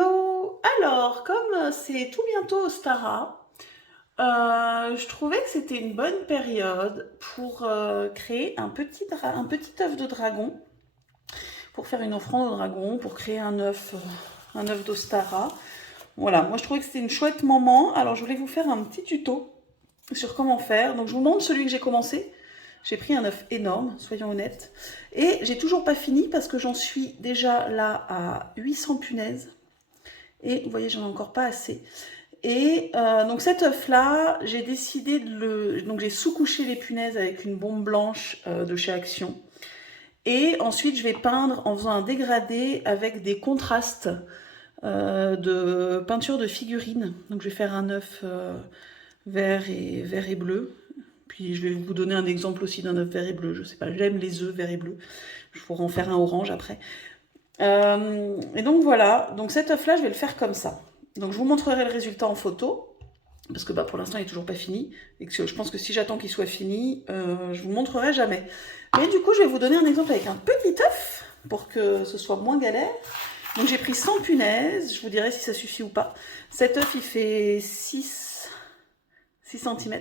Hello! Alors, comme c'est tout bientôt Ostara, je trouvais que c'était une bonne période pour créer un petit œuf de dragon, pour faire une offrande au dragon, pour créer un œuf d'Ostara. Voilà, moi je trouvais que c'était une chouette moment, alors je voulais vous faire un petit tuto sur comment faire. Donc je vous montre celui que j'ai commencé. J'ai pris un œuf énorme, soyons honnêtes. Et j'ai toujours pas fini parce que j'en suis déjà là à 800 punaises. Et vous voyez, j'en ai encore pas assez. Et donc cet œuf-là, j'ai décidé de le... Donc j'ai sous-couché les punaises avec une bombe blanche de chez Action. Et ensuite, je vais peindre en faisant un dégradé avec des contrastes de peinture de figurines. Donc je vais faire un œuf vert et bleu. Puis je vais vous donner un exemple aussi d'un œuf vert et bleu. Je sais pas, j'aime les œufs vert et bleu. Je pourrais en faire un orange après. Et donc voilà, donc cet œuf là je vais le faire comme ça. Donc je vous montrerai le résultat en photo, parce que pour l'instant il n'est toujours pas fini, et que je pense que si j'attends qu'il soit fini, je vous montrerai jamais. Mais du coup je vais vous donner un exemple avec un petit œuf, pour que ce soit moins galère. Donc j'ai pris 100 punaises, je vous dirai si ça suffit ou pas. Cet œuf il fait 6 cm.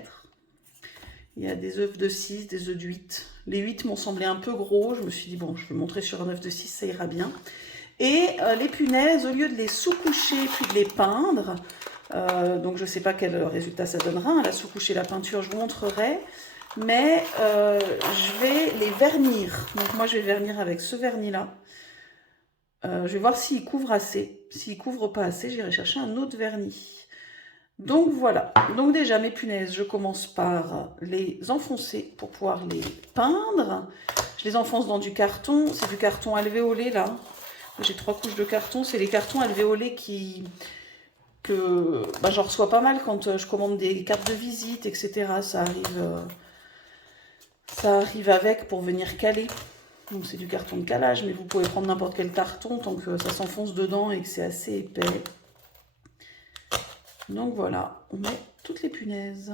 Il y a des œufs de 6, des œufs de 8. Les 8 m'ont semblé un peu gros, je me suis dit bon je vais le montrer sur un œuf de 6, ça ira bien. Et les punaises, au lieu de les sous-coucher puis de les peindre, donc je ne sais pas quel résultat ça donnera, hein, la sous-coucher, la peinture, je vous montrerai, mais je vais les vernir. Donc moi je vais vernir avec ce vernis-là. Je vais voir s'il couvre assez. S'il couvre pas assez, j'irai chercher un autre vernis. Donc voilà, donc déjà mes punaises, je commence par les enfoncer pour pouvoir les peindre. Je les enfonce dans du carton, c'est du carton alvéolé là. J'ai 3 couches de carton, c'est les cartons alvéolés que j'en reçois pas mal quand je commande des cartes de visite, etc. Ça arrive avec pour venir caler. Donc c'est du carton de calage, mais vous pouvez prendre n'importe quel carton tant que ça s'enfonce dedans et que c'est assez épais. Donc voilà, on met toutes les punaises.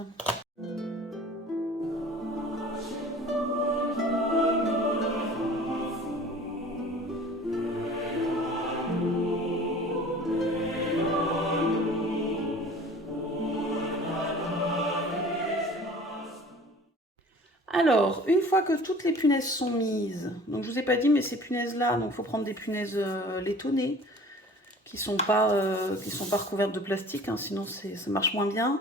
Alors, une fois que toutes les punaises sont mises, donc je vous ai pas dit, mais ces punaises-là, donc il faut prendre des punaises laitonnées, qui sont pas recouvertes de plastique, hein, sinon ça marche moins bien.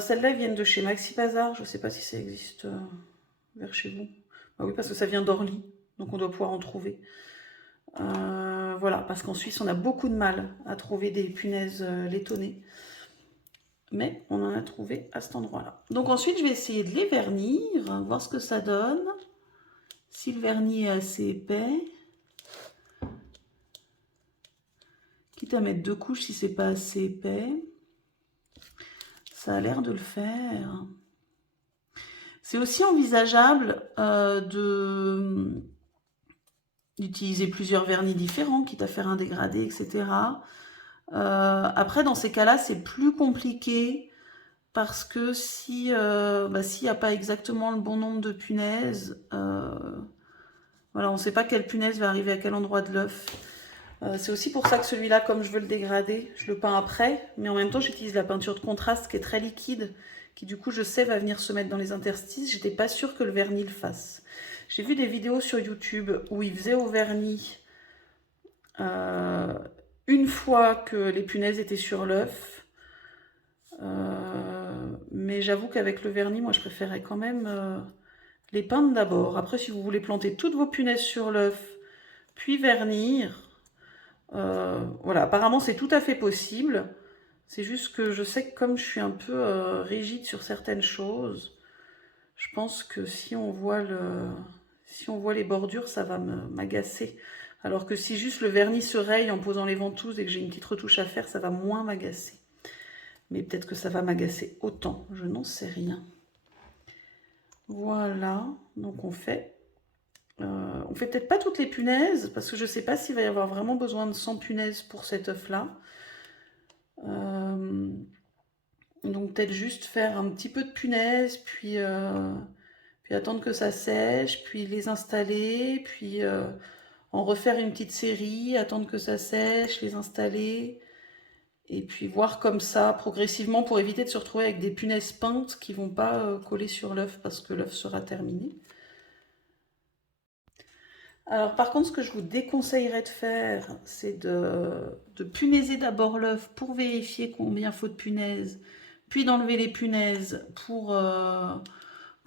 Celles-là, elles viennent de chez Maxi Bazar, je ne sais pas si ça existe vers chez vous. Bah oui, parce que ça vient d'Orly, donc on doit pouvoir en trouver. Voilà, parce qu'en Suisse, on a beaucoup de mal à trouver des punaises laitonnées. Mais on en a trouvé à cet endroit-là. Donc ensuite, je vais essayer de les vernir, voir ce que ça donne. Si le vernis est assez épais. Quitte à mettre 2 couches si c'est pas assez épais. Ça a l'air de le faire. C'est aussi envisageable d'utiliser plusieurs vernis différents, quitte à faire un dégradé, etc. Après, dans ces cas-là, c'est plus compliqué parce que s'il n'y a pas exactement le bon nombre de punaises, voilà, on ne sait pas quelle punaise va arriver à quel endroit de l'œuf. C'est aussi pour ça que celui-là, comme je veux le dégrader, je le peins après, mais en même temps j'utilise la peinture de contraste qui est très liquide, qui du coup je sais va venir se mettre dans les interstices. J'étais pas sûre que le vernis le fasse. J'ai vu des vidéos sur YouTube où ils faisaient au vernis une fois que les punaises étaient sur l'œuf. Mais j'avoue qu'avec le vernis, moi je préférais quand même les peindre d'abord. Après, si vous voulez planter toutes vos punaises sur l'œuf, puis vernir, voilà, apparemment c'est tout à fait possible. C'est juste que je sais que comme je suis un peu rigide sur certaines choses, je pense que si on voit les bordures, ça va m'agacer. Alors que si juste le vernis se raye en posant les ventouses et que j'ai une petite retouche à faire, ça va moins m'agacer. Mais peut-être que ça va m'agacer autant, je n'en sais rien. Voilà, donc on fait peut-être pas toutes les punaises, parce que je ne sais pas s'il va y avoir vraiment besoin de 100 punaises pour cet œuf-là. Donc peut-être juste faire un petit peu de punaises, puis attendre que ça sèche, puis les installer, puis en refaire une petite série, attendre que ça sèche, les installer, et puis voir comme ça progressivement pour éviter de se retrouver avec des punaises peintes qui vont pas coller sur l'œuf parce que l'œuf sera terminé. Alors par contre, ce que je vous déconseillerais de faire, c'est de punaiser d'abord l'œuf pour vérifier combien faut de punaises, puis d'enlever les punaises pour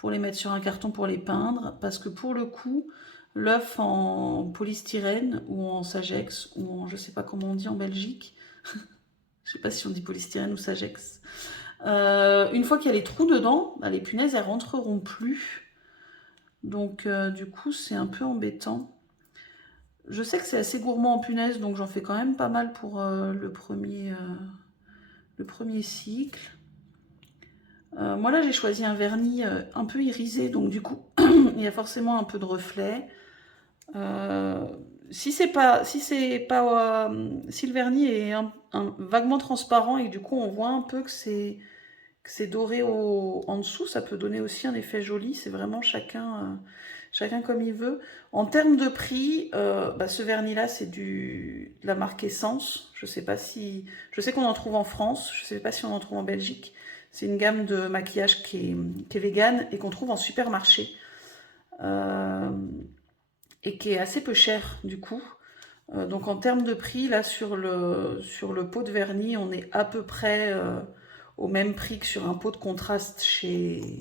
les mettre sur un carton pour les peindre, parce que pour le coup, l'œuf en polystyrène ou en Sagex, ou en je sais pas comment on dit en Belgique, je sais pas si on dit polystyrène ou Sagex, une fois qu'il y a les trous dedans, bah, les punaises elles rentreront plus. Donc du coup c'est un peu embêtant. Je sais que c'est assez gourmand en punaises, donc j'en fais quand même pas mal pour le premier cycle. Moi là j'ai choisi un vernis un peu irisé, donc du coup il y a forcément un peu de reflet. Si le vernis est vaguement transparent et que du coup on voit un peu que c'est doré en dessous, ça peut donner aussi un effet joli. C'est vraiment chacun comme il veut. En termes de prix, ce vernis-là, c'est de la marque Essence. Je sais qu'on en trouve en France. Je ne sais pas si on en trouve en Belgique. C'est une gamme de maquillage qui est vegan et qu'on trouve en supermarché. Et qui est assez peu cher du coup. Donc en termes de prix, là sur le pot de vernis, on est à peu près au même prix que sur un pot de contraste chez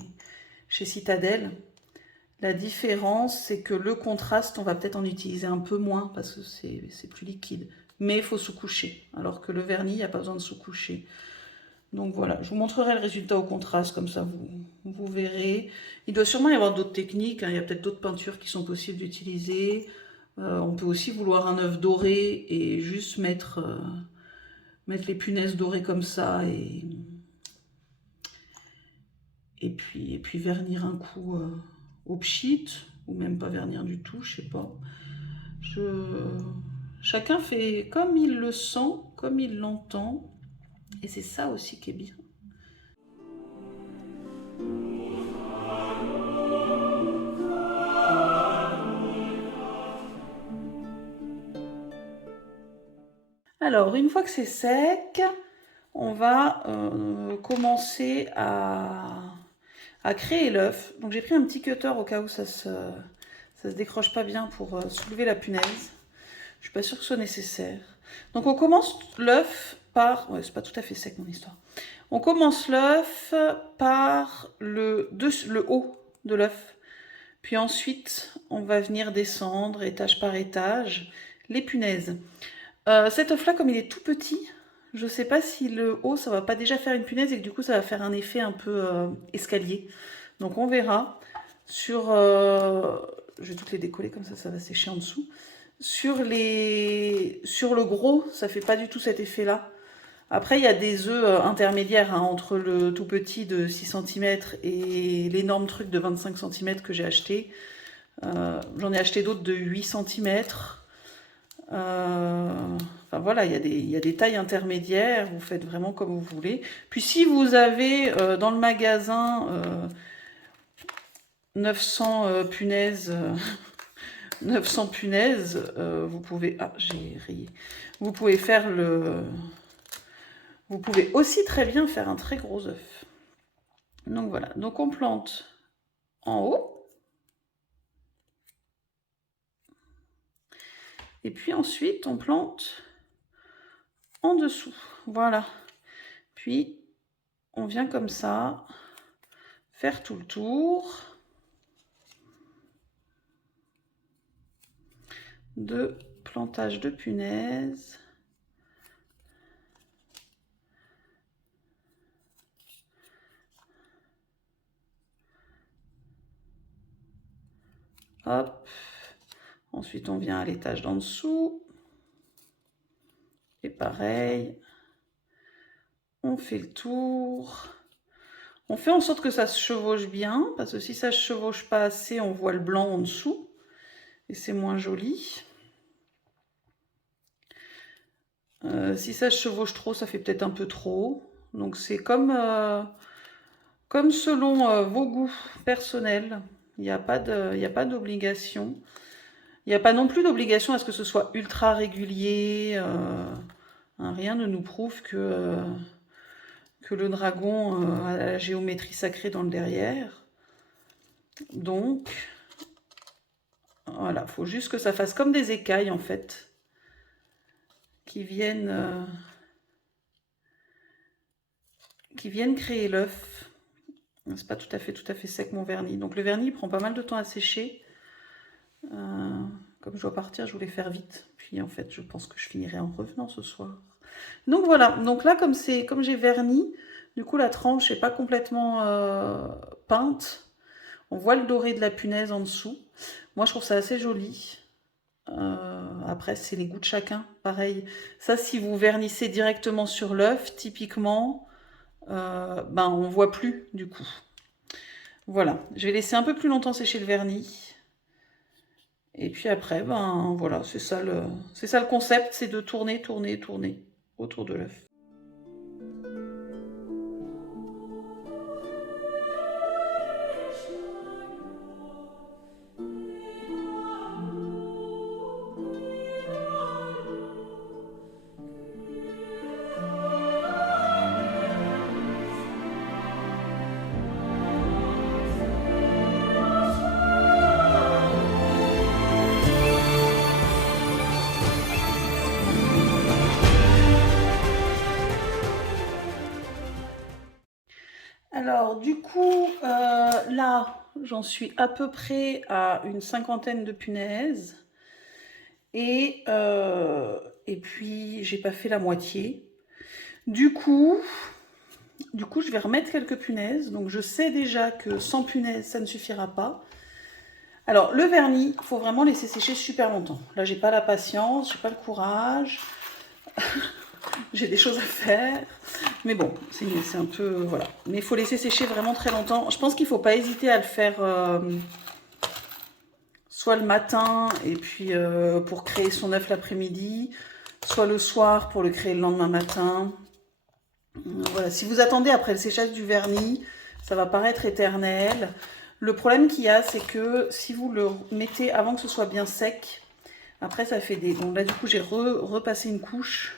Citadel. La différence, c'est que le contraste, on va peut-être en utiliser un peu moins parce que c'est plus liquide. Mais il faut sous-coucher, alors que le vernis, il n'y a pas besoin de sous-coucher. Donc voilà, je vous montrerai le résultat au contraste, comme ça vous verrez. Il doit sûrement y avoir d'autres techniques, hein. Il y a peut-être d'autres peintures qui sont possibles d'utiliser. On peut aussi vouloir un œuf doré et juste mettre les punaises dorées comme ça et puis vernir un coup au pchit, ou même pas vernir du tout, je sais pas. Chacun fait comme il le sent, comme il l'entend, et c'est ça aussi qui est bien. Alors, une fois que c'est sec, on va commencer à créer l'œuf. Donc j'ai pris un petit cutter au cas où ça se décroche pas bien pour soulever la punaise. Je suis pas sûre que ce soit nécessaire. Donc on commence l'œuf par... Ouais, c'est pas tout à fait sec mon histoire. On commence l'œuf par le haut de l'œuf. Puis ensuite, on va venir descendre étage par étage les punaises. Cet œuf-là, comme il est tout petit, je ne sais pas si le haut, ça va pas déjà faire une punaise et que du coup, ça va faire un effet un peu escalier. Donc on verra. Je vais toutes les décoller comme ça va sécher en dessous. Sur le gros, ça fait pas du tout cet effet-là. Après, il y a des œufs intermédiaires hein, entre le tout petit de 6 cm et l'énorme truc de 25 cm que j'ai acheté. J'en ai acheté d'autres de 8 cm. Enfin voilà, il y a des tailles intermédiaires, vous faites vraiment comme vous voulez. Puis si vous avez dans le magasin 900 punaises, 900 punaises, vous pouvez... Ah, j'ai rayé. Vous pouvez faire Vous pouvez aussi très bien faire un très gros œuf. Donc voilà, donc on plante en haut. Et puis ensuite, on plante en dessous. Voilà. Puis, on vient comme ça, faire tout le tour de plantage de punaises. Hop. Ensuite, on vient à l'étage d'en dessous. Et pareil, on fait le tour. On fait en sorte que ça se chevauche bien, parce que si ça ne se chevauche pas assez, on voit le blanc en dessous. Et c'est moins joli. Si ça se chevauche trop, ça fait peut-être un peu trop. Donc c'est comme selon vos goûts personnels. Il n'y a pas d'obligation. Il n'y a pas non plus d'obligation à ce que ce soit ultra régulier. Hein, rien ne nous prouve que le dragon a la géométrie sacrée dans le derrière. Donc, voilà, il faut juste que ça fasse comme des écailles en fait, qui viennent créer l'œuf. C'est pas tout à fait sec mon vernis. Donc le vernis il prend pas mal de temps à sécher. Comme je dois partir, je voulais faire vite. Puis en fait, je pense que je finirai en revenant ce soir. Donc voilà, donc là comme j'ai verni, du coup la tranche n'est pas complètement peinte. On voit le doré de la punaise en dessous. Moi je trouve ça assez joli. Après c'est les goûts de chacun, pareil. Ça si vous vernissez directement sur l'œuf, typiquement, ben on voit plus du coup. Voilà, je vais laisser un peu plus longtemps sécher le vernis. Et puis après, ben voilà, c'est ça le concept, c'est de tourner, tourner, tourner autour de l'œuf. Alors, du coup, là, j'en suis à peu près à une cinquantaine de punaises. Et, puis, j'ai pas fait la moitié. Du coup, je vais remettre quelques punaises. Donc, je sais déjà que 100 punaises, ça ne suffira pas. Alors, le vernis, il faut vraiment laisser sécher super longtemps. Là, j'ai pas la patience, j'ai pas le courage. J'ai des choses à faire. Mais bon, c'est un peu... Voilà. Mais il faut laisser sécher vraiment très longtemps. Je pense qu'il ne faut pas hésiter à le faire soit le matin, et puis pour créer son œuf l'après-midi, soit le soir pour le créer le lendemain matin. Voilà. Si vous attendez après le séchage du vernis, ça va paraître éternel. Le problème qu'il y a, c'est que si vous le mettez avant que ce soit bien sec, après ça fait des... Donc là, du coup, j'ai repassé une couche.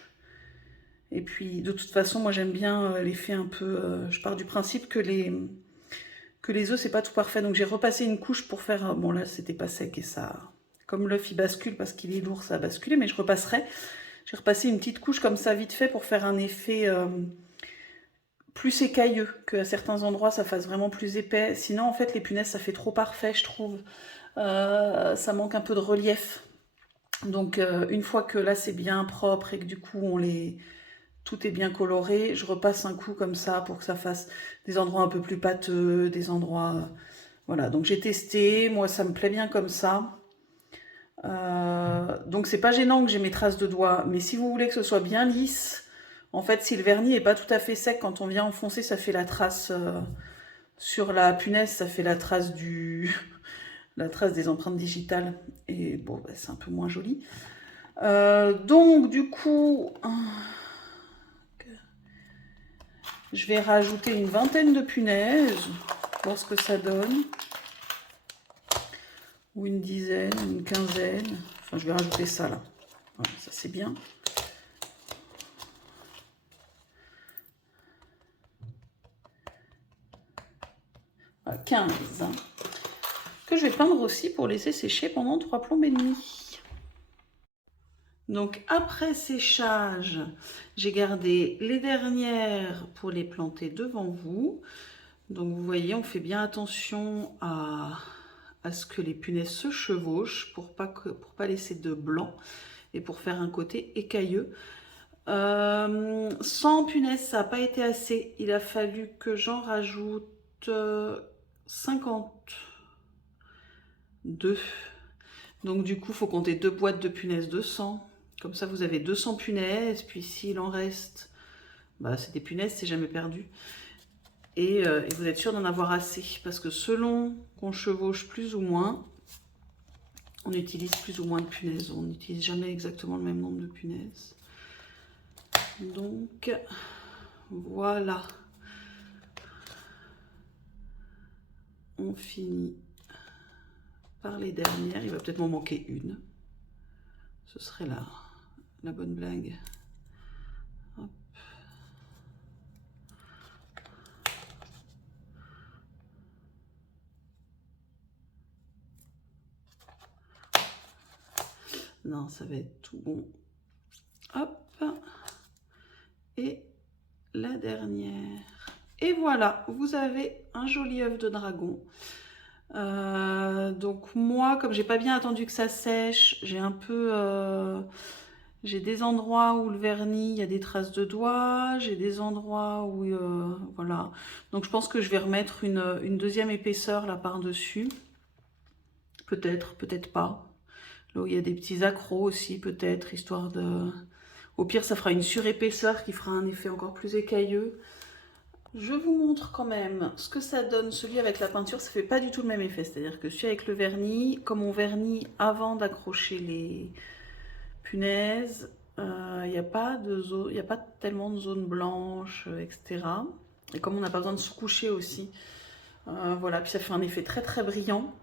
Et puis, de toute façon, moi, j'aime bien l'effet un peu... je pars du principe que les œufs, c'est pas tout parfait. Donc, j'ai repassé une couche pour faire... bon, là, c'était pas sec et ça... Comme l'œuf, il bascule parce qu'il est lourd, ça a basculé. Mais je repasserai. J'ai repassé une petite couche comme ça, vite fait, pour faire un effet plus écailleux. Qu'à certains endroits, ça fasse vraiment plus épais. Sinon, en fait, les punaises, ça fait trop parfait, je trouve. Ça manque un peu de relief. Donc, une fois que là, c'est bien propre et que du coup, tout est bien coloré, je repasse un coup comme ça pour que ça fasse des endroits un peu plus pâteux, des endroits... voilà, donc j'ai testé, moi ça me plaît bien comme ça. Donc c'est pas gênant que j'ai mes traces de doigts, mais si vous voulez que ce soit bien lisse, en fait si le vernis est pas tout à fait sec, quand on vient enfoncer, ça fait la trace sur la punaise, ça fait la trace la trace des empreintes digitales, et bon, bah, c'est un peu moins joli. Donc du coup... je vais rajouter une vingtaine de punaises, voir ce que ça donne. Ou une dizaine, une quinzaine. Enfin, je vais rajouter ça là. Voilà, ça c'est bien. Voilà, 15. Que je vais peindre aussi pour laisser sécher pendant 3 plombes et demi. Donc après séchage, j'ai gardé les dernières pour les planter devant vous. Donc vous voyez, on fait bien attention à ce que les punaises se chevauchent pour pas laisser de blanc et pour faire un côté écailleux. 100 punaises, ça n'a pas été assez. Il a fallu que j'en rajoute 52. Donc du coup, il faut compter 2 boîtes de punaises de 100. Comme ça, vous avez 200 punaises. Puis s'il en reste, bah, c'est des punaises, c'est jamais perdu. Et vous êtes sûr d'en avoir assez. Parce que selon qu'on chevauche plus ou moins, on utilise plus ou moins de punaises. On n'utilise jamais exactement le même nombre de punaises. Donc, voilà. On finit par les dernières. Il va peut-être m'en manquer une. Ce serait la bonne blague. Hop. Non, ça va être tout bon. Hop. Et la dernière. Et voilà, vous avez un joli œuf de dragon. Donc moi, comme j'ai pas bien attendu que ça sèche, j'ai un peu... j'ai des endroits où le vernis, il y a des traces de doigts, j'ai des endroits où... voilà. Donc je pense que je vais remettre une deuxième épaisseur là par-dessus. Peut-être, peut-être pas. Là où il y a des petits accros aussi, peut-être, histoire de... Au pire, ça fera une surépaisseur qui fera un effet encore plus écailleux. Je vous montre quand même ce que ça donne, celui avec la peinture, ça fait pas du tout le même effet. C'est-à-dire que celui avec le vernis, comme on vernit avant d'accrocher les punaises, il n'y a pas de zone, il a pas tellement de zones blanches, etc. Et comme on n'a pas besoin de sous-coucher aussi, voilà, puis ça fait un effet très très brillant.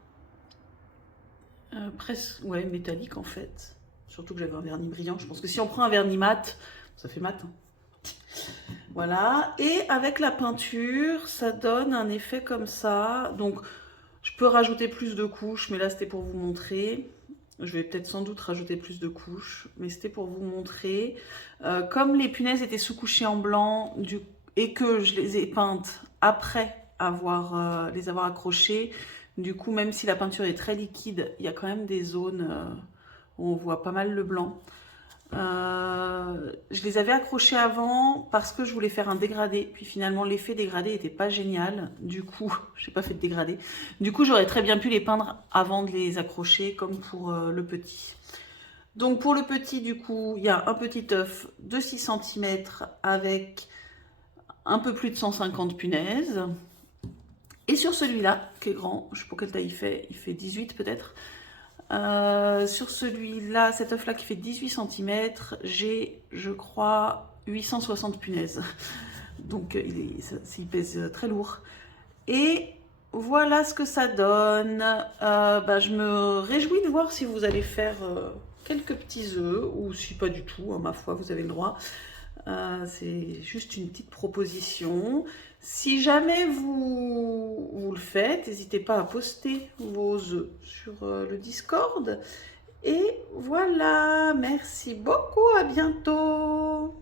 Presque, ouais, métallique en fait. Surtout que j'avais un vernis brillant. Je pense que si on prend un vernis mat, ça fait mat, hein. Voilà, et avec la peinture, ça donne un effet comme ça. Donc, je peux rajouter plus de couches, mais là, c'était pour vous montrer. Je vais peut-être sans doute rajouter plus de couches, mais c'était pour vous montrer. Comme les punaises étaient sous-couchées en blanc et que je les ai peintes après les avoir accrochées, du coup, même si la peinture est très liquide, il y a quand même des zones où on voit pas mal le blanc. Je les avais accrochés avant parce que je voulais faire un dégradé, puis finalement l'effet dégradé n'était pas génial, du coup j'ai pas fait de dégradé, du coup j'aurais très bien pu les peindre avant de les accrocher comme pour le petit. Donc pour le petit, du coup, il y a un petit œuf de 6 cm avec un peu plus de 150 punaises, et sur celui-là qui est grand, je sais pas quelle taille il fait 18 peut-être. Sur celui-là, cet œuf-là qui fait 18 cm, j'ai, je crois, 860 punaises. Donc, il pèse très lourd. Et voilà ce que ça donne. Je me réjouis de voir si vous allez faire quelques petits œufs, ou si pas du tout, hein, ma foi, vous avez le droit. C'est juste une petite proposition. Si jamais vous le faites, n'hésitez pas à poster vos œufs sur le Discord. Et voilà, merci beaucoup, à bientôt.